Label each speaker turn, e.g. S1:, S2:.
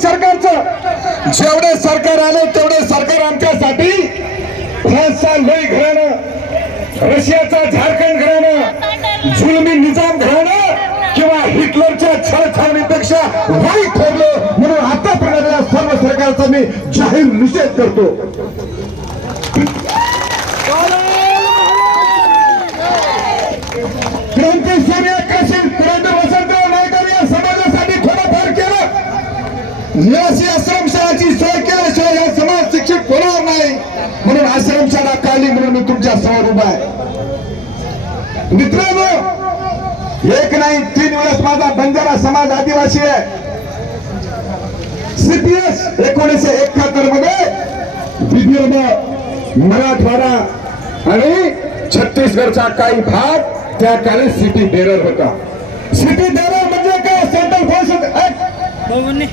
S1: सरकारच सरकारचं. जेवढे सरकार आले तेवढे सरकार आमच्यासाठी फ्रान्सचा लई घराणं रशियाचा झारखंड घराणं जुलमी निजाम घराणं किंवा हिटलरच्या छळछावणीपेक्षा वाईट ठरलं म्हणून आतापर्यंत सर्व सरकारचा मी जाहीर निषेध करतो. निवासी आश्रमशाळाची सोय केल्याशिवाय या समाज शिक्षित होणार नाही. म्हणून आश्रमशाळा काढली म्हणून मी तुमच्यासमोर उभा आहे. मित्रांनो एक नाही तीन वेळेस माझा बंजारा समाज आदिवासी आहे. सीपीएस एकोणीसशे एकाहत्तरमध्ये विदर्भ मराठवाडा आणि छत्तीसगडचा काही भाग त्या काळी सिटी बेरर होता. सिटी बेरर म्हणजे काय? Central force act